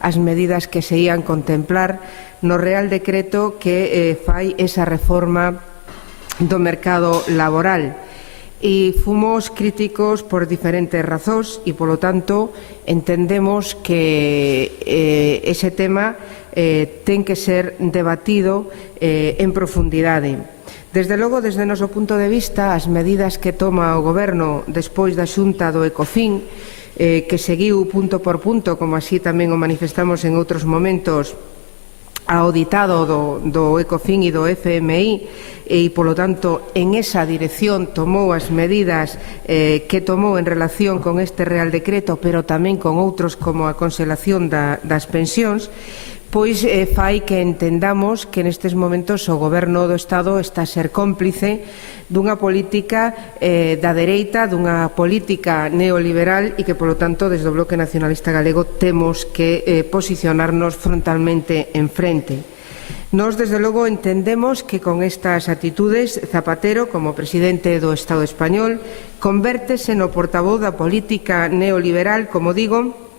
as medidas que se ían contemplar no Real Decreto que fai esa reforma do mercado laboral. E fomos críticos por diferentes razóns e, polo tanto, entendemos que ese tema ten que ser debatido en profundidade. Desde logo, desde o noso punto de vista, as medidas que toma o Goberno despois da xunta do Ecofin, que seguiu punto por punto, como así tamén o manifestamos en outros momentos, ao ditado do Ecofin e do FMI, e, polo tanto, en esa dirección tomou as medidas que tomou en relación con este Real Decreto, pero tamén con outros como a conxelación das pensións, pois fai que entendamos que nestes momentos o Goberno do Estado está a ser cómplice dunha política da dereita, dunha política neoliberal e que, polo tanto, desde o Bloque Nacionalista Galego temos que posicionarnos frontalmente en frente. Nós, desde logo, entendemos que con estas actitudes Zapatero, como presidente do Estado español, convértese no portavoz da política neoliberal, como digo,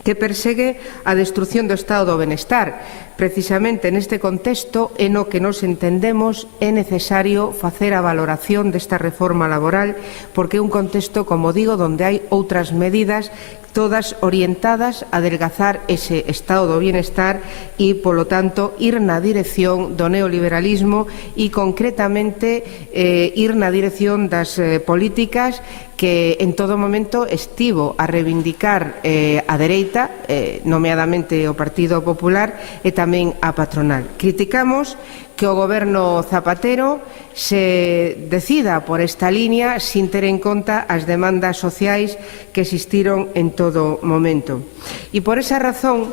que persegue a destrución do estado do benestar. Precisamente neste contexto e no que nos entendemos é necesario facer a valoración desta reforma laboral, porque é un contexto, como digo, onde hai outras medidas todas orientadas a adelgazar ese estado do bienestar e, polo tanto, ir na dirección do neoliberalismo e, concretamente, ir na dirección das políticas que en todo momento estivo a reivindicar a dereita, nomeadamente o Partido Popular, e tamén a patronal. Criticamos que o Goberno Zapatero se decida por esta línea sin ter en conta as demandas sociais que existiron en todo momento. E por esa razón,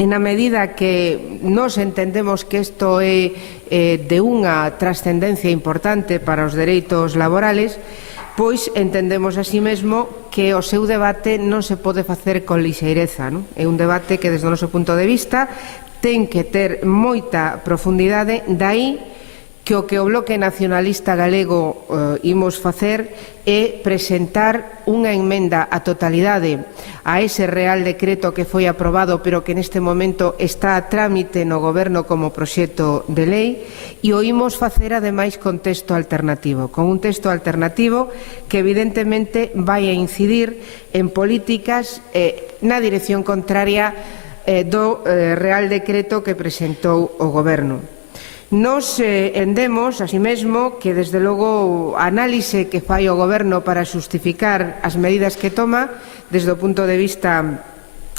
en a medida que nos entendemos que isto é de unha trascendencia importante para os dereitos laborales, pois entendemos así mesmo que o seu debate non se pode facer con lixeireza. É un debate que, desde o noso punto de vista, ten que ter moita profundidade, dai que o Bloque Nacionalista Galego imos facer é presentar unha emenda á totalidade a ese Real Decreto que foi aprobado, pero que neste momento está a trámite no Goberno como proxecto de lei, e o imos facer ademais con texto alternativo, con un texto alternativo que evidentemente vai a incidir en políticas na dirección contraria do Real Decreto que presentou o Goberno. Nos entendemos, así mesmo, que desde logo a análise que fai o Goberno para xustificar as medidas que toma desde o punto de vista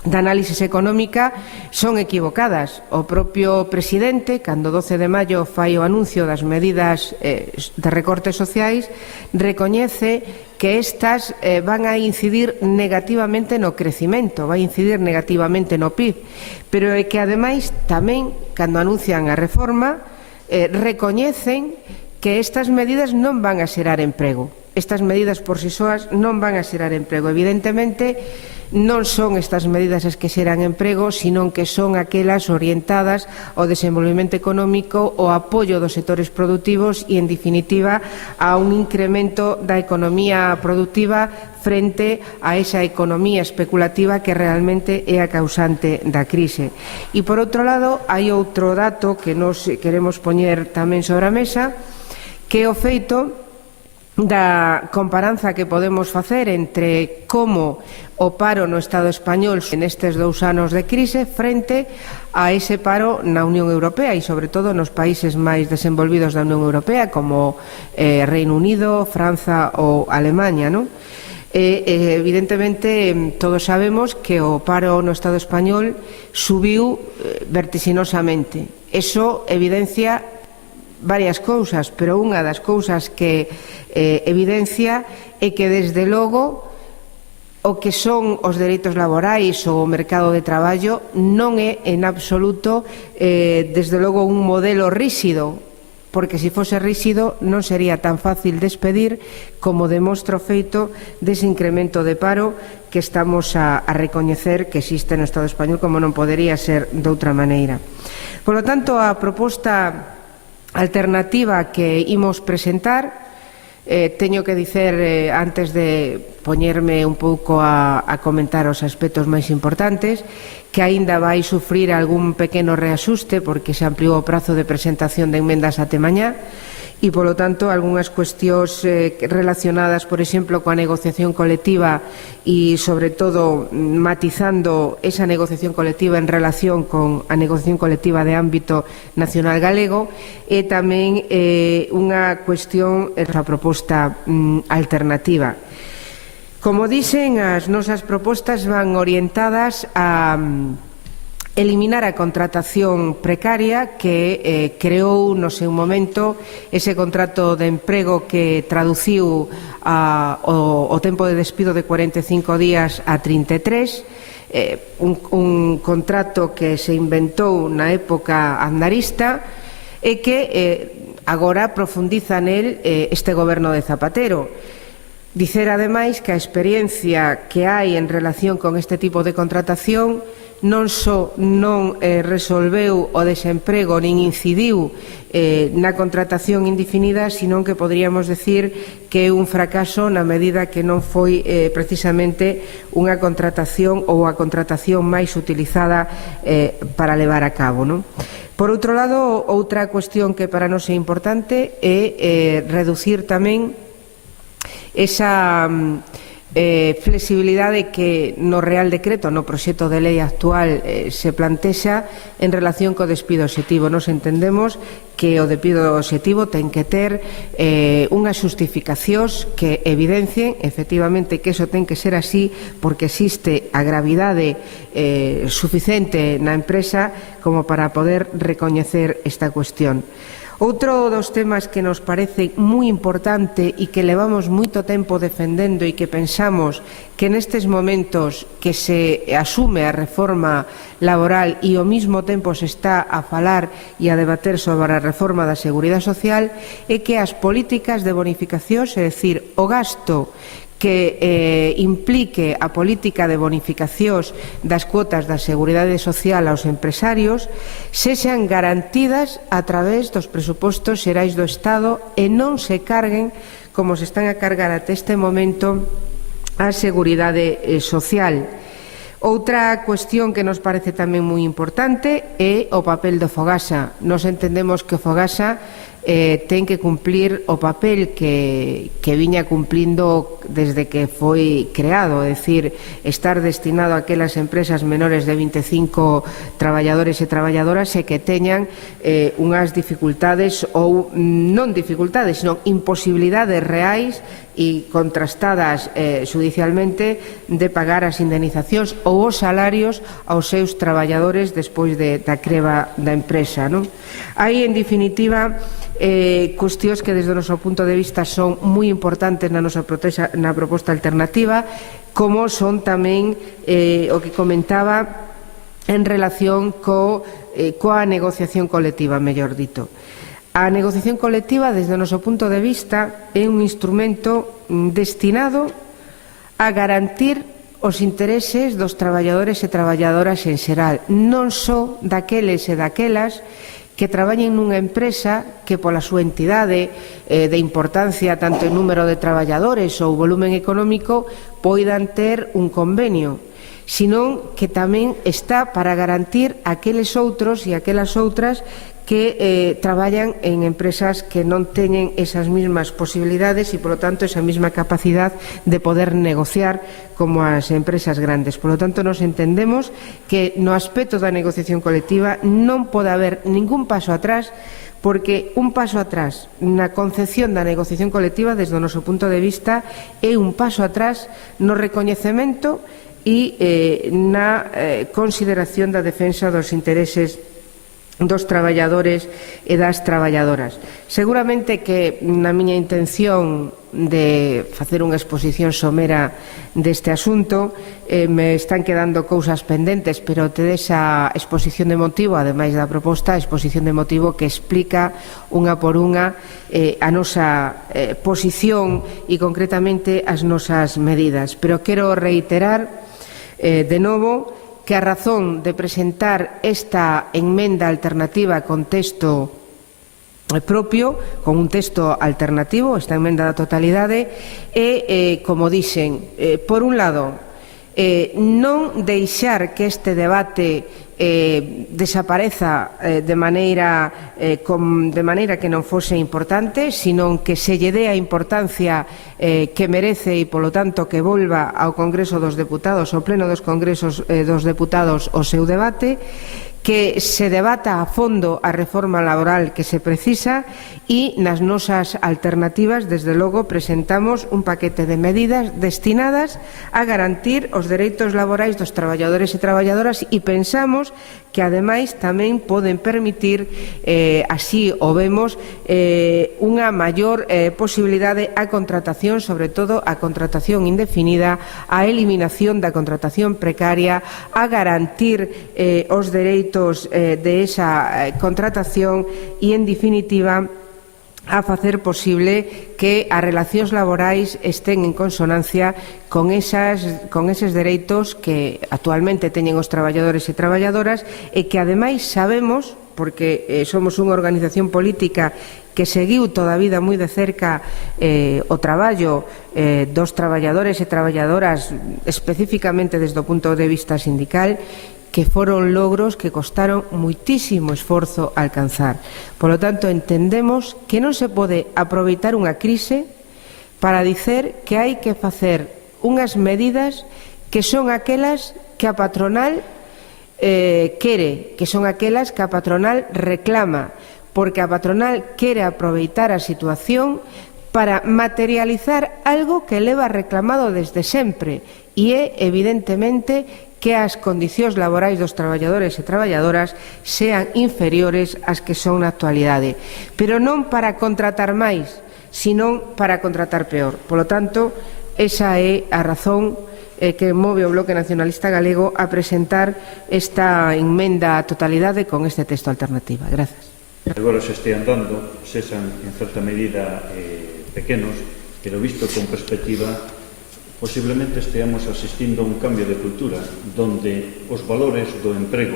da análisis económica son equivocadas. O propio presidente, cando 12 de maio fai o anuncio das medidas de recortes sociais, recoñece que estas van a incidir negativamente no crecimento, vai incidir negativamente no PIB, pero é que, ademais, tamén, cando anuncian a reforma, recoñecen que estas medidas non van a xerar emprego. Estas medidas por si soas non van a xerar emprego. Evidentemente, non son estas medidas as que xeran emprego, sino que son aquelas orientadas ao desenvolvemento económico, ao apoio dos sectores productivos e, en definitiva, a un incremento da economía productiva frente a esa economía especulativa que realmente é a causante da crise. E, por outro lado, hai outro dato que nos queremos poñer tamén sobre a mesa, que é o feito da comparanza que podemos facer entre como o paro no Estado español nestes 2 anos de crise frente a ese paro na Unión Europea e, sobre todo, nos países máis desenvolvidos da Unión Europea, como Reino Unido, Franza ou Alemanha, non? Evidentemente, todos sabemos que o paro no Estado español subiu vertixinosamente. Eso evidencia varias cousas, pero unha das cousas que evidencia é que, desde logo, o que son os dereitos laborais ou o mercado de traballo non é en absoluto, desde logo, un modelo ríxido, porque se fose ríxido non sería tan fácil despedir como demostra o feito dese incremento de paro que estamos a recoñecer que existe no Estado español, como non podería ser de outra maneira. Por lo tanto, a proposta alternativa que imos presentar teño que dicer, antes de poñerme un pouco a comentar os aspectos máis importantes, que aínda vai sufrir algún pequeno reaxuste porque se ampliou o prazo de presentación de emendas até mañá, e, polo tanto, algunhas cuestións relacionadas, por exemplo, coa negociación colectiva e, sobre todo, matizando esa negociación colectiva en relación con a negociación colectiva de ámbito nacional galego, e tamén unha cuestión a proposta alternativa. Como dixen, as nosas propostas van orientadas a eliminar a contratación precaria que creou no seu momento ese contrato de emprego que traduciu o tempo de despido de 45 días a 33, un contrato que se inventou na época aznar e que agora profundiza nel este goberno de Zapatero. Dicer, ademais, que a experiencia que hai en relación con este tipo de contratación non só non resolveu o desemprego nin incidiu na contratación indefinida, sino que poderíamos decir que é un fracaso na medida que non foi precisamente unha contratación ou a contratación máis utilizada para levar a cabo, non? Por outro lado, outra cuestión que para nós é importante é reducir tamén esa flexibilidade que no Real Decreto, no proxecto de lei actual, se plantexa en relación co despido obxectivo. Nos entendemos que o despido obxectivo ten que ter unhas xustificacións que evidencien efectivamente que iso ten que ser así porque existe a gravidade suficiente na empresa como para poder recoñecer esta cuestión. Outro dos temas que nos parece moi importante e que levamos moito tempo defendendo e que pensamos que nestes momentos que se asume a reforma laboral e ao mesmo tempo se está a falar e a debater sobre a reforma da Seguridade Social é que as políticas de bonificacións, é dicir, o gasto que implique a política de bonificacións das cuotas da Seguridade Social aos empresarios sexan garantidas a través dos presupostos xerais do Estado e non se carguen, como se están a cargar até este momento, a Seguridade Social. Outra cuestión que nos parece tamén moi importante é o papel do Fogasa. Nos entendemos que o Fogasa ten que cumplir o papel que viña cumplindo desde que foi creado, é dicir, estar destinado a aquelas empresas menores de 25 traballadores e traballadoras e que teñan unhas dificultades ou non dificultades, senón imposibilidades reais e contrastadas xudicialmente de pagar as indemnizacións ou os salarios aos seus traballadores despois da creba da empresa, non? Hai, en definitiva, cuestións que desde o noso punto de vista son moi importantes na nosa proposta alternativa, como son tamén o que comentaba en relación coa negociación colectiva, mellor dito. A negociación colectiva, desde o noso punto de vista, é un instrumento destinado a garantir os intereses dos traballadores e traballadoras en xeral, non só daqueles e daquelas que traballen nunha empresa que pola súa entidade de importancia tanto en número de traballadores ou volumen económico poidan ter un convenio, senón que tamén está para garantir aqueles outros e aquelas outras que traballan en empresas que non teñen esas mesmas posibilidades e, polo tanto, esa mesma capacidade de poder negociar como as empresas grandes. Polo tanto, nos entendemos que no aspecto da negociación colectiva non pode haber ningún paso atrás, porque un paso atrás na concepción da negociación colectiva, desde o noso punto de vista, é un paso atrás no recoñecemento e na consideración da defensa dos intereses dos traballadores e das traballadoras. Seguramente que na miña intención de facer unha exposición somera deste asunto me están quedando cousas pendentes, pero tedes a exposición de motivo, ademais da proposta, a exposición de motivo que explica unha por unha a nosa posición e concretamente as nosas medidas. Pero quero reiterar de novo que a razón de presentar esta enmenda alternativa con texto propio, con un texto alternativo, esta emenda da totalidade, e, como dixen, por un lado, non deixar que este debate desapareza de maneira que non fose importante, sino que se lle dé a importancia que merece e, polo tanto, que volva ao Congreso dos Deputados, ao Pleno dos Congresos dos Deputados, o seu debate, que se debata a fondo a reforma laboral que se precisa e nas nosas alternativas, desde logo, presentamos un paquete de medidas destinadas a garantir os dereitos laborais dos traballadores e traballadoras e pensamos que, ademais, tamén poden permitir, así o vemos, unha maior posibilidade á contratación, sobre todo a contratación indefinida, a eliminación da contratación precaria, a garantir os dereitos de esa contratación e, en definitiva, a facer posible que as relacións laborais estén en consonancia con eses dereitos que actualmente teñen os traballadores e traballadoras e que, ademais, sabemos, porque somos unha organización política que seguiu toda a vida moi de cerca o traballo dos traballadores e traballadoras, especificamente desde o punto de vista sindical, que foron logros que costaron moitísimo esforzo alcanzar. Polo tanto, entendemos que non se pode aproveitar unha crise para dicer que hai que facer unhas medidas que son aquelas que a patronal quere, que son aquelas que a patronal reclama, porque a patronal quere aproveitar a situación para materializar algo que leva reclamado desde sempre e é, evidentemente, que as condicións laborais dos traballadores e traballadoras sean inferiores ás que son na actualidade, pero non para contratar máis, senón para contratar peor. Polo tanto, esa é a razón que move o Bloque Nacionalista Galego a presentar esta emenda á totalidade con este texto alternativa. Grazas. Agora se estean dando, sesan en certa medida pequenos, pero visto con perspectiva, posiblemente esteamos asistindo a un cambio de cultura donde os valores do emprego,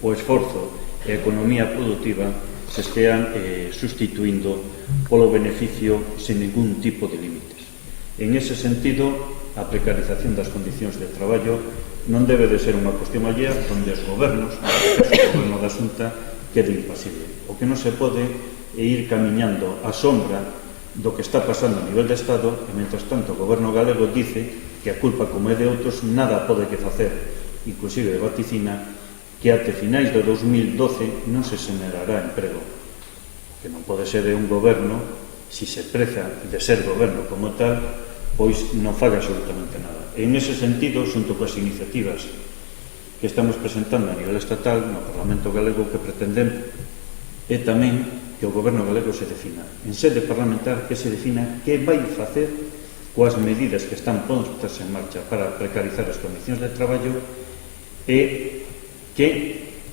o esforzo e a economía productiva se estean sustituindo polo beneficio sen ningún tipo de límites. En ese sentido, a precarización das condicións de traballo non debe de ser unha cuestión allea onde os gobernos, o goberno da Xunta, quede impasible. O que non se pode é ir camiñando á sombra do que está pasando a nivel de Estado e, mentras tanto, o goberno galego dice que a culpa, como é de outros, nada pode que facer, inclusive vaticina que até finais do 2012 non se xenerará emprego, que non pode ser de un goberno, si se preza de ser goberno como tal, pois non faga absolutamente nada. En ese sentido, xunto coas iniciativas que estamos presentando a nivel estatal no Parlamento Galego, que pretendemos é tamén que o goberno galego se defina, en sede parlamentar, que se defina que vai facer coas medidas que están postas en marcha para precarizar as condicións de traballo e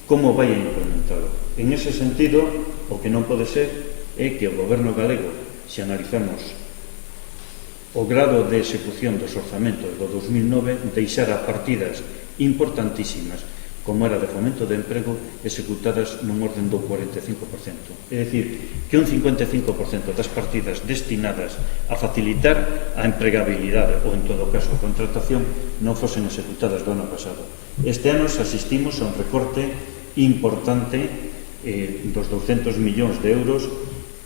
como vai a implementalo. En ese sentido, o que non pode ser é que o goberno galego, se analizamos o grado de execución dos orzamentos do 2009, deixara partidas importantísimas como era de fomento de emprego, executadas nun orden do 45%. É dicir, que un 55% das partidas destinadas a facilitar a empregabilidade ou, en todo caso, a contratación, non fosen executadas do ano pasado. Este ano asistimos a un recorte importante dos 200 millóns de euros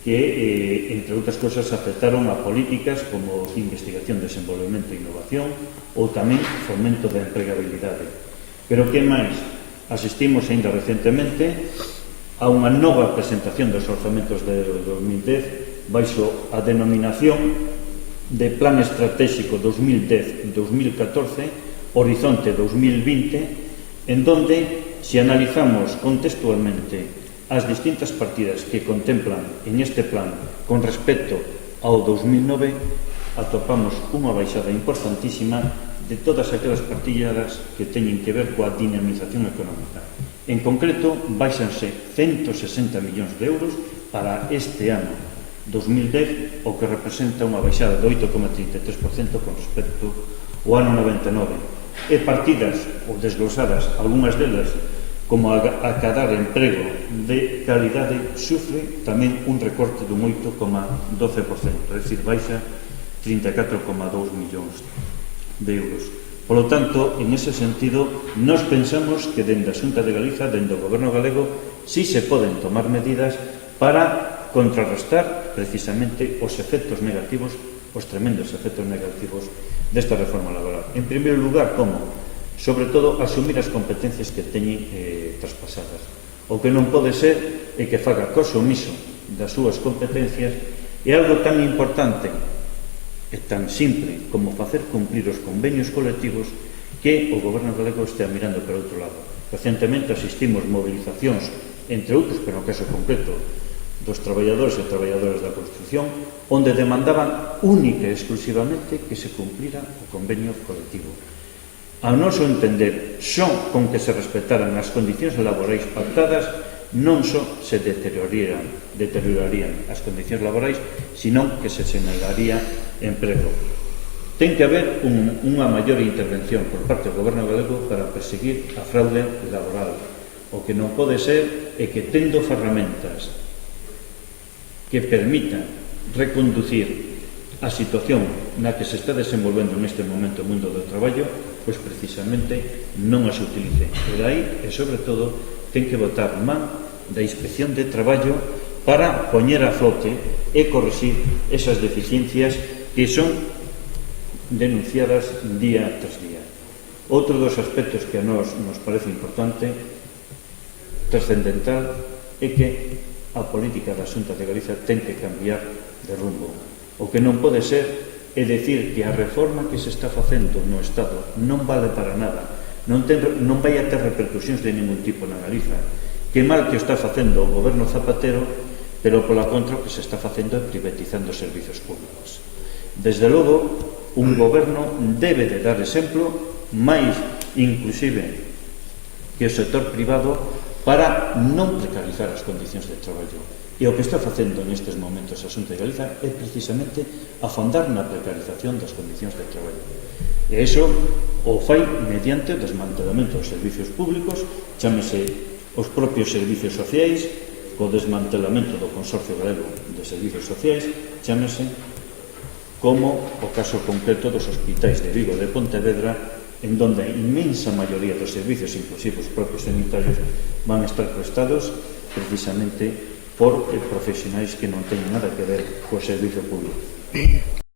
que, entre outras cosas, afectaron a políticas como investigación, desenvolvemento e innovación ou tamén fomento da empregabilidade. Pero que máis? Asistimos ainda recentemente a unha nova presentación dos orzamentos de 2010 baixo a denominación de Plan Estratégico 2010-2014 Horizonte 2020, en donde, se analizamos contextualmente as distintas partidas que contemplan en este plan con respecto ao 2009, atopamos unha baixada importantísima de todas aquelas partidas que teñen que ver coa dinamización económica. En concreto, baixanse 160 millóns de euros para este ano 2010, o que representa unha baixada de 8,33% con respecto ao ano 99. E partidas, ou desglosadas, algunhas delas, como acadar emprego de calidade, sufre tamén un recorte dun 8,12%, é dicir, baixa 34,2 millóns de euros. Por lo tanto, en ese sentido, nos pensamos que dende a Xunta de Galiza, dende o Goberno galego, sí se poden tomar medidas para contrarrestar precisamente os efectos negativos, os tremendos efectos negativos desta reforma laboral. En primeiro lugar, como? Sobre todo, asumir as competencias que teñen traspasadas. O que non pode ser é que faga caso omiso das súas competencias e algo tan importante e tan simple como facer cumprir os convenios colectivos que o Goberno galego estea mirando para outro lado. Recentemente asistimos movilizacións, entre outros, pero no caso concreto, dos traballadores e traballadoras da construción, onde demandaban única e exclusivamente que se cumplira o convenio colectivo. Ao noso entender, só con que se respetaran as condicións laborais pactadas, non só se deteriorarían as condicións laborais, senón que se xeneraría emprego. Ten que haber unha maior intervención por parte do Goberno galego para perseguir a fraude laboral. O que non pode ser é que, tendo ferramentas que permitan reconducir a situación na que se está desenvolvendo neste momento o mundo do traballo, pois precisamente non as utilice. E dai, e sobre todo, ten que botar man da Inspección de Traballo para poñer a flote e corrixir esas deficiencias que son denunciadas día tras día. Outro dos aspectos que a nos parece importante, trascendental, é que a política da Xunta de Galiza ten que cambiar de rumbo. O que non pode ser é dicir que a reforma que se está facendo no Estado non vale para nada, non vai a ter repercusións de ningún tipo na Galiza. Que mal que está facendo o goberno Zapatero, pero pola contra o que se está facendo é privatizando servizos públicos. Desde logo, un goberno debe de dar exemplo, máis inclusive que o sector privado, para non precarizar as condicións de traballo. E o que está facendo nestes momentos a Xunta de Galiza é precisamente afondar na precarización das condicións de traballo. E iso o fai mediante o desmantelamento dos servicios públicos, chámese os propios servicios sociais, co desmantelamento do Consorcio Galego de Servicios Sociais, chámese como o caso concreto dos hospitais de Vigo e de Pontevedra, en donde a inmensa maioría dos servicios, inclusive os propios sanitarios, van a estar prestados precisamente por profesionais que non teñen nada que ver co servicio público.